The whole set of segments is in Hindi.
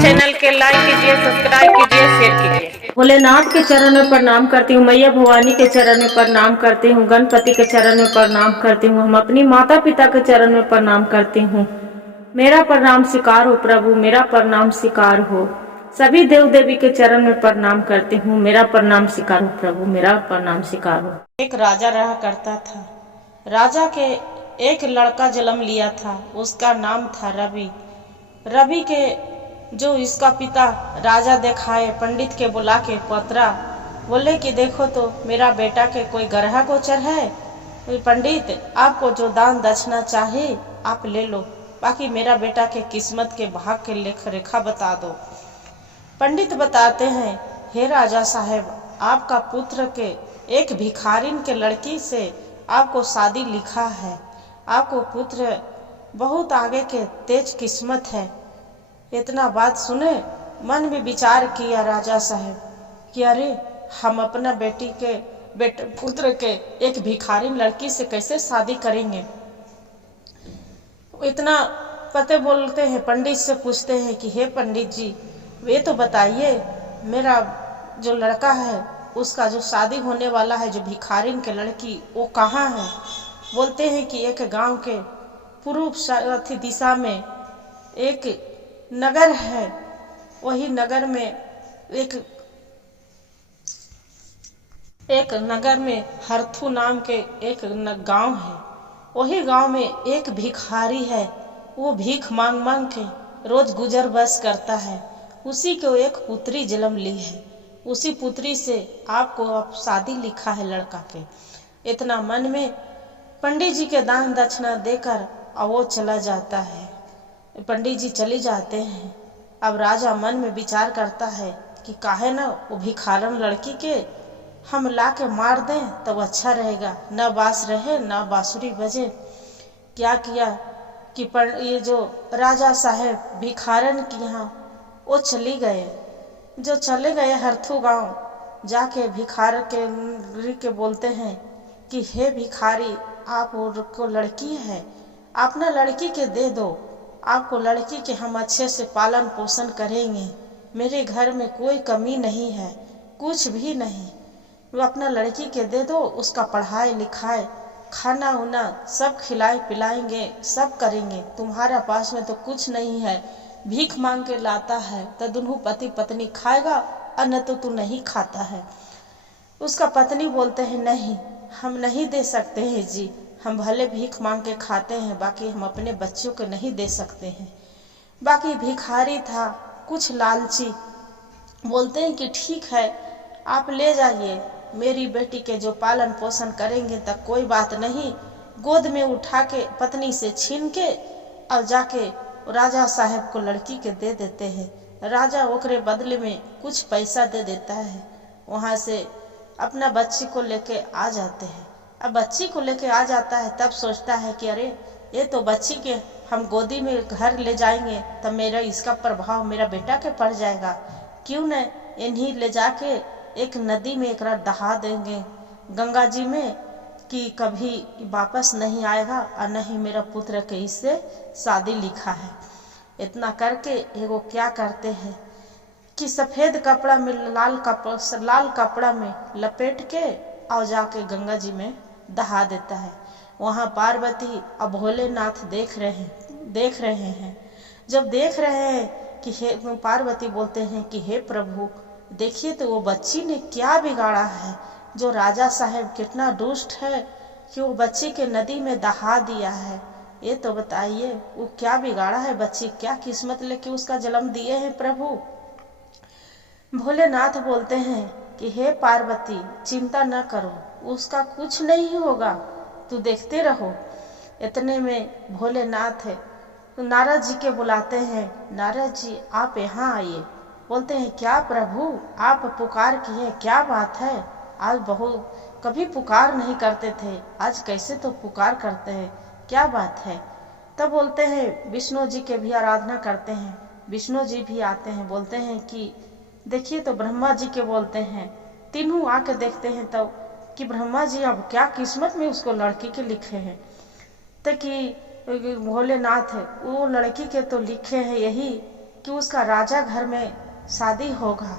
चैनल के लाइक कीजिए, सब्सक्राइब कीजिए, शेयर कीजिए। भोलेनाथ के चरण में प्रणाम करती हूँ, मैया भवानी के चरण में प्रणाम करती हूँ, गणपति के चरण में प्रणाम करती हूँ, हम अपनी माता पिता के चरण में प्रणाम करती हूँ। मेरा प्रणाम स्वीकार हो प्रभु, मेरा प्रणाम स्वीकार हो। सभी देव देवी के चरण में प्रणाम करती हूँ, मेरा प्रणाम स्वीकार हो प्रभु, मेरा प्रणाम स्वीकार हो। एक राजा रहा करता था। राजा के एक लड़का जन्म लिया था, उसका नाम था रवि। रवि के जो इसका पिता राजा दिखाए, पंडित के बुला के पतरा बोले कि देखो तो मेरा बेटा के कोई ग्रह गोचर है, पंडित आपको जो दान दक्षिणा चाहिए आप ले लो, बाकी मेरा बेटा के किस्मत के भाग के लेख रेखा बता दो। पंडित बताते हैं, हे राजा साहब, आपका पुत्र के एक भिखारिन के लड़की से आपको शादी लिखा है। आपको पुत्र बहुत आगे के तेज किस्मत है। इतना बात सुने मन में विचार किया राजा साहब कि अरे हम अपना पुत्र के एक भिखारिन लड़की से कैसे शादी करेंगे। इतना पते बोलते हैं, पंडित से पूछते हैं कि हे पंडित जी, वे तो बताइए मेरा जो लड़का है उसका जो शादी होने वाला है, जो भिखारिन के लड़की, वो कहाँ है। बोलते हैं कि एक गांव के पूर्व दिशा में एक नगर है, वही नगर में एक नगर में हरथू नाम के एक गांव है। वही गांव में एक भिखारी है, वो भीख मांग मांग के रोज गुजर बस करता है। उसी को एक पुत्री जन्म ली है, उसी पुत्री से आपको अब शादी लिखा है लड़का के। इतना मन में पंडित जी के दान दक्षिणा देकर अब वो चला जाता है। पंडित जी चले जाते हैं। अब राजा मन में विचार करता है कि काहे ना वो भिखारन लड़की के हम ला के मार दें तब अच्छा रहेगा, न बांस रहे न बांसुरी बजे। क्या किया कि ये जो राजा साहब भिखारन की यहाँ वो चली गए। जो चले गए हरथू गांव, जाके भिखार के बोलते हैं कि हे भिखारी, आप को लड़की है, अपना लड़की के दे दो, आपको लड़की के हम अच्छे से पालन पोषण करेंगे। मेरे घर में कोई कमी नहीं है, कुछ भी नहीं। वो अपना लड़की के दे दो, उसका पढ़ाई लिखाई खाना उना सब खिलाए पिलाएंगे, सब करेंगे। तुम्हारा पास में तो कुछ नहीं है, भीख मांग के लाता है तो दोनों पति पत्नी खाएगा और न तो तू नहीं खाता है। उसका पत्नी बोलते हैं नहीं, हम नहीं दे सकते हैं जी, हम भले भीख मांग के खाते हैं, बाकी हम अपने बच्चों को नहीं दे सकते हैं। बाकी भिखारी था कुछ लालची, बोलते हैं कि ठीक है आप ले जाइए, मेरी बेटी के जो पालन पोषण करेंगे तब कोई बात नहीं। गोद में उठा के पत्नी से छीन के और जाके राजा साहब को लड़की के दे देते हैं। राजा ओकरे बदले में कुछ पैसा दे देता है, वहाँ से अपना बच्ची को लेके आ जाते हैं। अब बच्ची को लेके आ जाता है, तब सोचता है कि अरे ये तो बच्ची के हम गोदी में घर ले जाएंगे तब मेरा इसका प्रभाव मेरा बेटा के पड़ जाएगा, क्यों न इन्हीं ले जाके एक नदी में एकरा दहा देंगे, गंगा जी में, कि कभी वापस नहीं आएगा और नहीं मेरा पुत्र के इससे शादी लिखा है। इतना करके एगो क्या करते हैं कि सफ़ेद कपड़ा में लाल कपड़ा में लपेट के और जाके गंगा जी में दहा देता है। वहाँ पार्वती और भोलेनाथ देख रहे हैं। जब देख रहे हैं कि हे पार्वती बोलते हैं कि हे प्रभु, देखिए तो वो बच्ची ने क्या बिगाड़ा है, जो राजा साहब कितना दुष्ट है कि वो बच्ची के नदी में दहा दिया है। ये तो बताइए वो क्या बिगाड़ा है, बच्ची क्या किस्मत लेके उसका जन्म दिए हैं प्रभु। भोलेनाथ बोलते हैं कि हे पार्वती चिंता न करो, उसका कुछ नहीं होगा, तू देखते रहो। इतने में भोलेनाथ नारद जी के बुलाते हैं, नारद जी आप यहाँ आइए। बोलते हैं क्या प्रभु आप पुकार किए, क्या बात है, आज बहुत कभी पुकार नहीं करते थे, आज कैसे तो पुकार करते हैं, क्या बात है। तब बोलते हैं विष्णु जी के भी आराधना करते हैं, विष्णु जी भी आते हैं। बोलते हैं कि देखिए तो ब्रह्मा जी के बोलते हैं, तीनों आके देखते हैं तब कि ब्रह्मा जी अब क्या किस्मत में उसको लड़की के लिखे हैं। तो कि भोलेनाथ है वो लड़की के तो लिखे हैं यही कि उसका राजा घर में शादी होगा।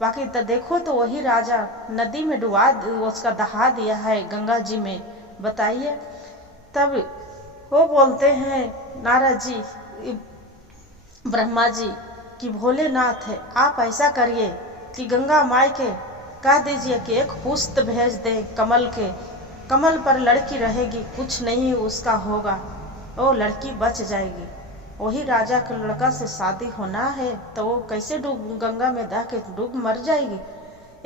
बाकी तो देखो तो वही राजा नदी में डुबा उसका दहा दिया है गंगा जी में, बताइए। तब वो बोलते हैं नारद जी ब्रह्मा जी कि भोलेनाथ है आप ऐसा करिए कि गंगा माई के कह दीजिए कि एक पुष्प भेज दे कमल के, कमल पर लड़की रहेगी, कुछ नहीं उसका होगा, वो लड़की बच जाएगी। वही राजा के लड़का से शादी होना है तो वो कैसे डूब गंगा में दह के डूब मर जाएगी।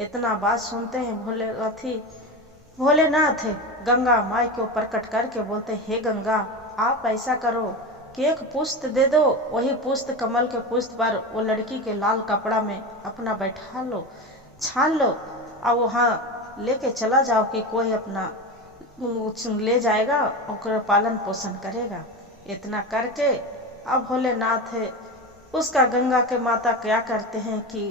इतना बात सुनते हैं भोलेनाथ है गंगा माई को प्रकट करके बोलते हे गंगा आप ऐसा करो कि एक पुष्प दे दो, वही पुष्प कमल के पुष्प पर वो लड़की के लाल कपड़ा में अपना बैठा लो, छान लो और वहाँ लेके चला जाओ कि कोई अपना ले जाएगा और पालन पोषण करेगा। इतना करके अब भोलेनाथ है उसका गंगा के माता क्या करते हैं कि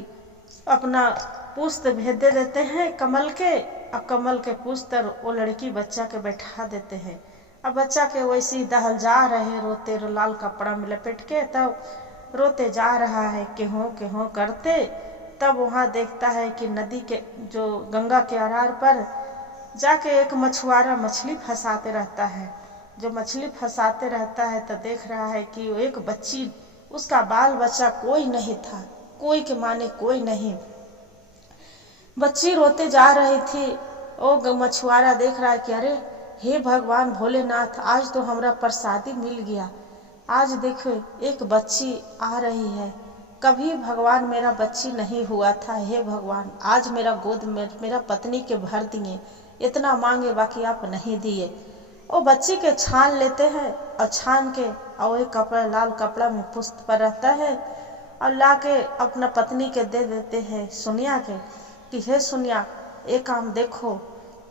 अपना पुष्प भेज दे देते हैं कमल के, अब कमल के पुष्प पर वो लड़की बच्चा के बैठा देते हैं। अब बच्चा के वैसे ही दहल जा रहे रोते लाल कपड़ा में लपेट के, तब रोते जा रहा है केहों करते। तब वहाँ देखता है कि नदी के जो गंगा के अरार पर जाके एक मछुआरा मछली फंसाते रहता है। जो मछली फंसाते रहता है तो देख रहा है कि एक बच्ची, उसका बाल बच्चा कोई नहीं था, कोई के माने कोई नहीं, बच्ची रोते जा रही थी। वो मछुआरा देख रहा है कि अरे हे भगवान भोलेनाथ आज तो हमरा प्रसादी मिल गया, आज देखो एक बच्ची आ रही है, कभी भगवान मेरा बच्ची नहीं हुआ था, हे भगवान आज मेरा गोद में मेरा पत्नी के भर दिए, इतना मांगे बाकी आप नहीं दिए। वो बच्ची के छान लेते हैं और छान के और वही कपड़ा लाल कपड़ा में पुष्प पर रहता है और ला के अपना पत्नी के दे देते हैं सुनिया के कि हे सुनिया एक काम देखो,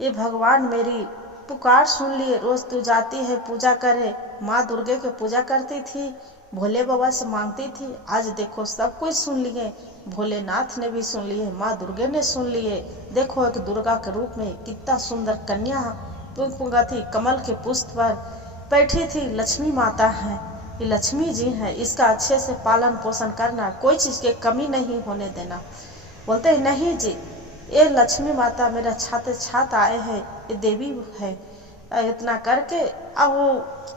ये भगवान मेरी पुकार सुन लिए, रोज तू जाती है पूजा करे, माँ दुर्गे के पूजा करती थी, भोले बाबा से मांगती थी, आज देखो सब कुछ सुन लिए, भोलेनाथ ने भी सुन लिए, माँ दुर्गे ने सुन लिए, देखो एक दुर्गा के रूप में कितना सुंदर कन्या थी, कमल के पुष्प पर बैठी थी, लक्ष्मी माता है, ये लक्ष्मी जी है, इसका अच्छे से पालन पोषण करना, कोई चीज की कमी नहीं होने देना। बोलते हैं नहीं जी ये लक्ष्मी माता मेरा छात आए हैं, ये देवी है। इतना करके अब वो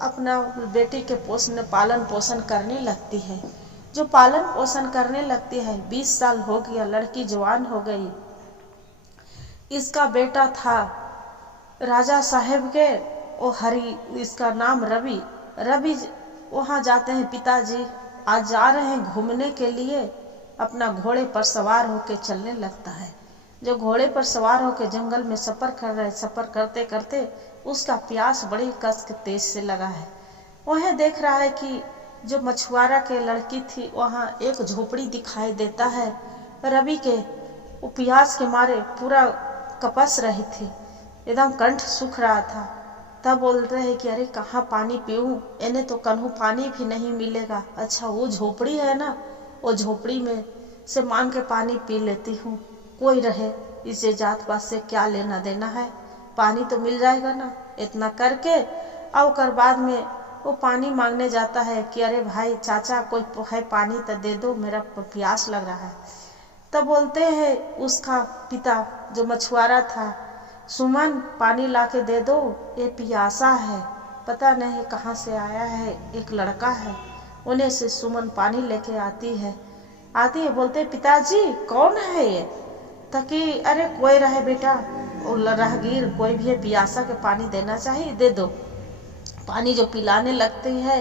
अपना बेटी के पालन पोषण करने लगती है। जो पालन पोषण करने लगती है 20 साल हो गया, लड़की जवान हो गई। इसका बेटा था राजा साहेब के, वो हरी, इसका नाम रवि वहाँ जाते हैं, पिताजी आज जा रहे हैं घूमने के लिए, अपना घोड़े पर सवार होके चलने लगता है। जो घोड़े पर सवार होकर जंगल में सफर कर रहे, सफर करते करते उसका प्यास बड़ी कस के तेज से लगा है। वह देख रहा है कि जो मछुआरा के लड़की थी वहाँ एक झोपड़ी दिखाई देता है। रवि के वो प्यास के मारे पूरा कपस रही थी, एकदम कंठ सूख रहा था। तब बोल रहे हैं कि अरे कहाँ पानी पीऊँ, इन्हें तो कन्हू पानी भी नहीं मिलेगा। अच्छा वो झोपड़ी है ना, वो झोपड़ी में से मांग के पानी पी लेती हूँ, कोई रहे इसे जात पात से क्या लेना देना है, पानी तो मिल जाएगा ना। इतना करके और बाद में वो पानी मांगने जाता है कि अरे भाई चाचा कोई है पानी तो दे दो, मेरा प्यास लग रहा है। तब बोलते हैं उसका पिता जो मछुआरा था, सुमन पानी लाके दे दो, ये प्यासा है, पता नहीं कहाँ से आया है, एक लड़का है। उन्हें से सुमन पानी लेके आती है। बोलते पिताजी कौन है ये, ताकि अरे कोई रहे बेटा, वो राहगीर कोई भी है, पियासा के पानी देना चाहिए, दे दो। पानी जो पिलाने लगते है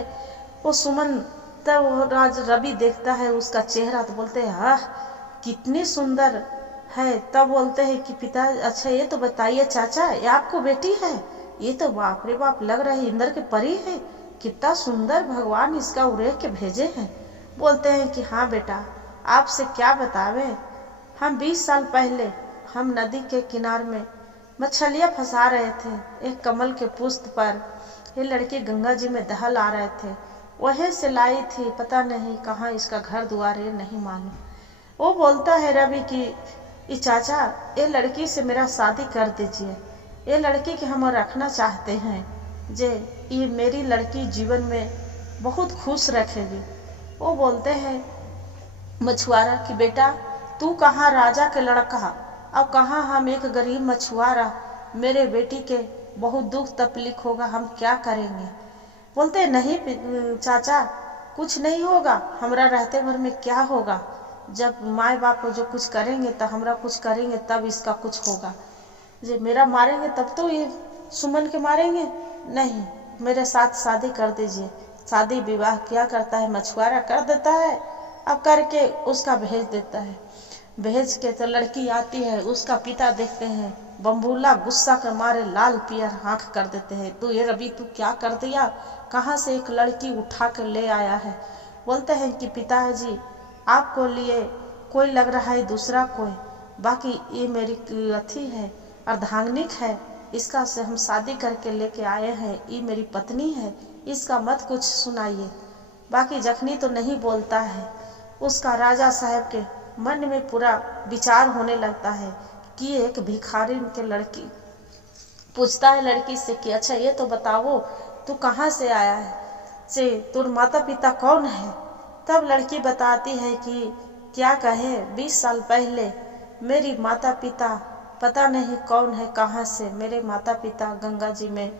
वो सुमन, तब रवि देखता है उसका चेहरा तो बोलते हैं हाँ कितनी सुंदर है। तब बोलते हैं कि पिता अच्छा ये तो बताइए चाचा ये आपको बेटी है, ये तो बाप रे बाप लग रहा है इंद्र के परी है, कितना सुंदर भगवान इसका उड़े के भेजे हैं। बोलते हैं कि हाँ बेटा आपसे क्या बतावे, हम 20 साल पहले हम नदी के किनारे में मछलियाँ फंसा रहे थे, एक कमल के पुष्प पर ये लड़के गंगा जी में दहल आ रहे थे, वहीं से लाई थी, पता नहीं कहाँ इसका घर द्वार है नहीं मालूम। वो बोलता है रवि कि ये चाचा ये लड़की से मेरा शादी कर दीजिए, ये लड़की के हम रखना चाहते हैं, जे ये मेरी लड़की जीवन में बहुत खुश रखेगी। वो बोलते हैं मछुआरा कि बेटा तू कहाँ राजा के लड़का, अब कहाँ हम एक गरीब मछुआरा, मेरे बेटी के बहुत दुख तकलीफ होगा, हम क्या करेंगे। बोलते नहीं चाचा कुछ नहीं होगा, हमरा रहते भर में क्या होगा, जब माए बाप को जो कुछ करेंगे तो हमरा कुछ करेंगे तब इसका कुछ होगा। जो मेरा मारेंगे तब तो ये सुमन के मारेंगे नहीं, मेरे साथ शादी कर दीजिए। शादी विवाह क्या करता है मछुआरा, कर देता है, अब करके उसका भेज देता है। भेज के तो लड़की आती है, उसका पिता देखते हैं बम्बूला गुस्सा के मारे लाल पियर आँख कर देते हैं, तू ये रवि तू क्या कर दिया, कहाँ से एक लड़की उठा के ले आया है। बोलते हैं कि पिताजी आपको लिए कोई लग रहा है दूसरा कोई, बाकी ये मेरी अथी है अर्धांगिनी है, इसका से हम शादी करके लेके आए हैं, ये मेरी पत्नी है, इसका मत कुछ सुनाइए। बाकी जखनी तो नहीं बोलता है, उसका राजा साहब के मन में पूरा विचार होने लगता है कि एक भिखारी के लड़की पूछता है लड़की से कि अच्छा ये तो बताओ तू कहाँ से आया है, से तुर माता पिता कौन है। तब लड़की बताती है कि क्या कहे 20 साल पहले मेरी माता पिता पता नहीं कौन है कहाँ से, मेरे माता पिता गंगा जी में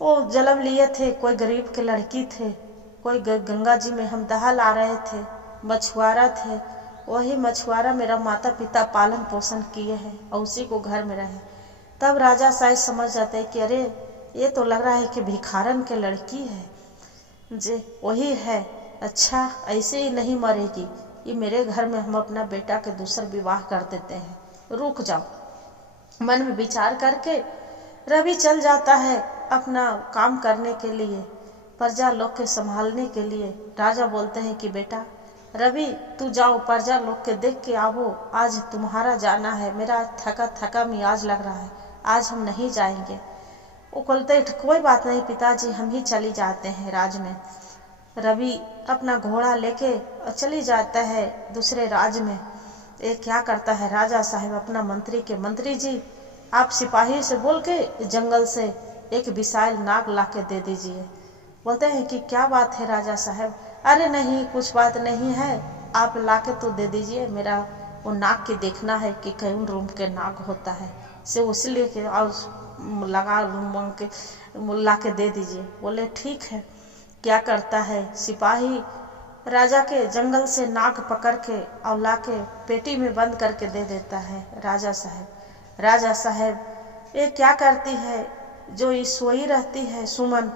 वो जन्म लिए थे, कोई गरीब के लड़की थे, कोई गंगा जी में हम दहा ला रहे थे, मछुआरा थे, वही मछुआरा मेरा माता पिता पालन पोषण किए हैं और उसी को घर में रहे। तब राजा साहब समझ जाते हैं कि अरे ये तो लग रहा है कि भिखारन के लड़की है, जे वही है, अच्छा ऐसे ही नहीं मरेगी, ये मेरे घर में हम अपना बेटा के दूसरा विवाह कर देते हैं, रुक जाओ। मन में विचार करके रवि चल जाता है अपना काम करने के लिए, प्रजा लोग के संभालने के लिए। राजा बोलते हैं कि बेटा रवि तू जाओ प्रजा लोग के देख के आवो, आज तुम्हारा जाना है, मेरा थका थका मियाज लग रहा है, आज हम नहीं जाएंगे। वो बोलते कोई बात नहीं पिताजी हम ही चली जाते हैं राज में। रवि अपना घोड़ा लेके चली जाता है दूसरे राज में। ये क्या करता है राजा साहब अपना मंत्री के, मंत्री जी आप सिपाही से बोल के जंगल से एक विशाल नाग ला के दे दीजिए। बोलते हैं कि क्या बात है राजा साहब, अरे नहीं कुछ बात नहीं है, आप ला के तो दे दीजिए, मेरा वो नाग के देखना है कि कौन रूम के नाग होता है, से उसलिए के और लगा मांग के ला के दे दीजिए। बोले ठीक है। क्या करता है सिपाही राजा के जंगल से नाग पकड़ के और ला के पेटी में बंद करके दे देता है राजा साहब। राजा साहब ये क्या करती है, जो ये सोई रहती है सुमन,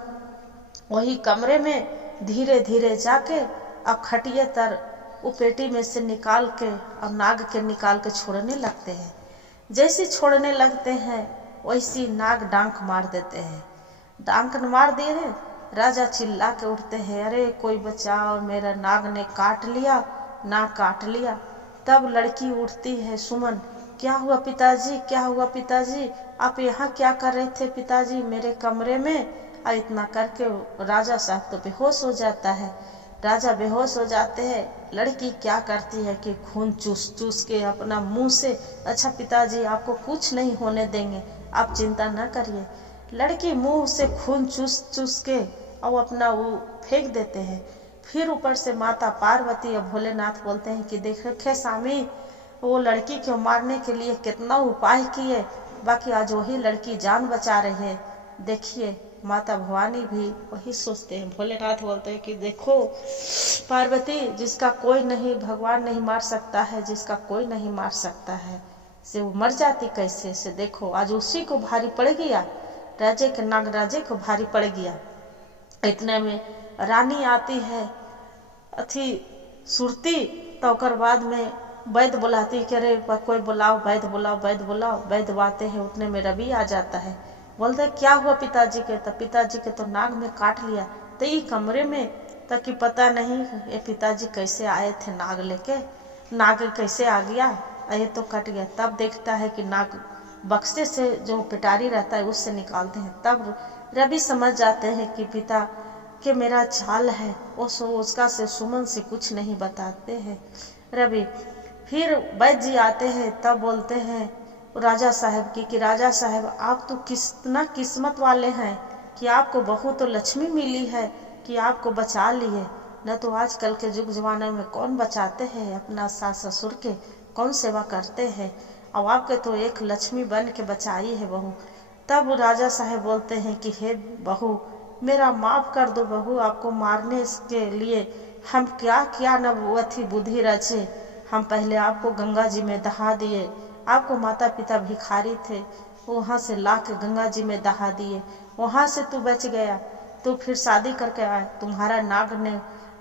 वही कमरे में धीरे धीरे जाके अब खटिए तर वो पेटी में से निकाल के और नाग के निकाल के छोड़ने लगते हैं। जैसे छोड़ने लगते हैं वैसी नाग डांक मार देते हैं। डांक मार दिए हैं, राजा चिल्ला के उठते हैं, अरे कोई बचाओ, मेरा नाग ने काट लिया, नाग काट लिया। तब लड़की उठती है सुमन, क्या हुआ पिताजी, क्या हुआ पिताजी, आप यहाँ क्या कर रहे थे पिताजी मेरे कमरे में। और इतना करके राजा साहब तो बेहोश हो जाता है। राजा बेहोश हो जाते हैं। लड़की क्या करती है कि खून चूस चूस के अपना मुंह से, अच्छा पिताजी आपको कुछ नहीं होने देंगे, आप चिंता न करिए। लड़की मुंह से खून चूस चूस के और अपना वो फेंक देते हैं। फिर ऊपर से माता पार्वती और भोलेनाथ बोलते हैं कि देखे स्वामी वो लड़की को मारने के लिए कितना उपाय किए, बाकी आज वही लड़की जान बचा रही है। देखिए माता भवानी भी वही सोचते हैं। भोलेनाथ बोलते हैं कि देखो पार्वती, जिसका कोई नहीं भगवान नहीं मार सकता है, जिसका कोई नहीं मार सकता है, से वो मर जाती कैसे, से देखो आज उसी को भारी पड़ गया, राजे के नाग राजे को भारी पड़ गया। इतने में रानी आती है अथी सुरती, तो कर बाद में वैद्य बुलाती कि अरे कोई बुलाओ, वैद्य बुलाओ, वैद्य बुलाओ। वैद्य आते हैं, उतने में रवि आ जाता है। बोलते क्या हुआ पिताजी के, तो पिताजी के तो नाग में काट लिया, तो ये कमरे में ताकि पता नहीं ये पिताजी कैसे आए थे नाग लेके, नाग कैसे आ गया, ये तो कट गया। तब देखता है कि नाग बक्से से जो पिटारी रहता है उससे निकालते हैं। तब रवि समझ जाते हैं कि पिता के मेरा चाल है, उसका से सुमन से कुछ नहीं बताते हैं रवि। फिर वैद्य जी आते हैं, तब बोलते हैं राजा साहब की कि राजा साहब आप तो कितना किस्मत वाले हैं कि आपको बहू तो लक्ष्मी मिली है कि आपको बचा लिए, न तो आजकल के युग जमाने में कौन बचाते हैं, अपना सास ससुर के कौन सेवा करते हैं, और आपके तो एक लक्ष्मी बन के बचाई है बहू। तब राजा साहब बोलते हैं कि हे बहू, मेरा माफ कर दो बहू, आपको मारने के लिए हम क्या क्या नववती बुद्धि रचे। हम पहले आपको गंगा जी में दहा दिए, आपको माता पिता भिखारी थे, वहाँ से ला के गंगा जी में दहा दिए, वहाँ से तू बच गया, तो फिर शादी करके आए, तुम्हारा नाग ने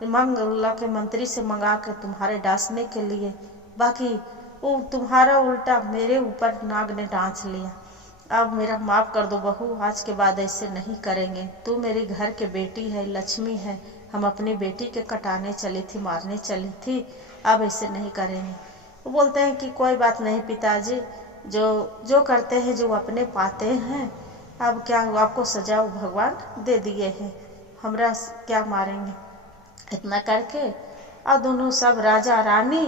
मंगला के मंत्री से मंगा के तुम्हारे डांसने के लिए, बाकी वो तुम्हारा उल्टा मेरे ऊपर नाग ने डांस लिया। अब मेरा माफ कर दो बहू, आज के बाद ऐसे नहीं करेंगे, तू मेरी घर के बेटी है, लक्ष्मी है, हम अपनी बेटी के कटाने चली थी, मारने चली थी, अब ऐसे नहीं करेंगे। वो बोलते हैं कि कोई बात नहीं पिताजी, जो जो करते हैं जो अपने पाते हैं, अब क्या आपको सजा भगवान दे दिए हैं, हमरा क्या मारेंगे। इतना करके और दोनों सब राजा रानी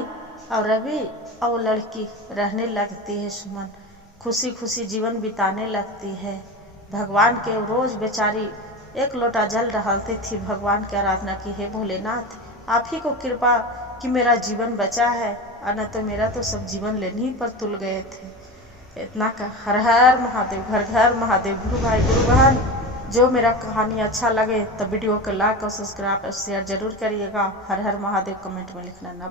और रवि और लड़की रहने लगती है, सुमन खुशी खुशी जीवन बिताने लगती है। भगवान के रोज बेचारी एक लोटा जल डालती थी, भगवान की आराधना की, हे भोलेनाथ आप ही को कृपा कि मेरा जीवन बचा है, और न तो मेरा तो सब जीवन लेने ही पर तुल गए थे। इतना का हर हर महादेव, घर घर महादेव। गुरु भाई गुरु बहन, जो मेरा कहानी अच्छा लगे तो वीडियो को लाइक और सब्सक्राइब और शेयर जरूर करिएगा। हर हर महादेव कमेंट में लिखना ना